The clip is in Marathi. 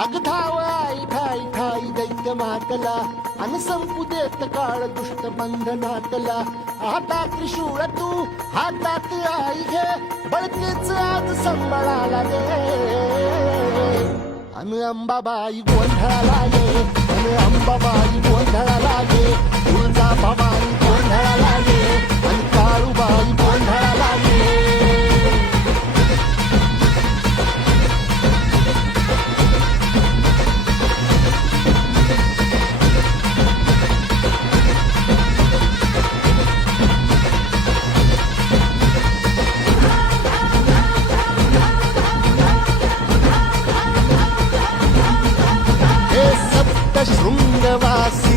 अग धाव आई ठाई ठाई दैत्य मातला अन संपू देत काळ दुष्ट बंधनातला आता त्रिशूळ तू हातात आई घे बळकेच आज संबळाला दे अन अंबाबाई गोंधळाला ये अन अंबाबाई गोंधळाला ये तुळजा भवानी गोंधळाला ये अन काळूबाई गोंधळाला ये शृंगवासी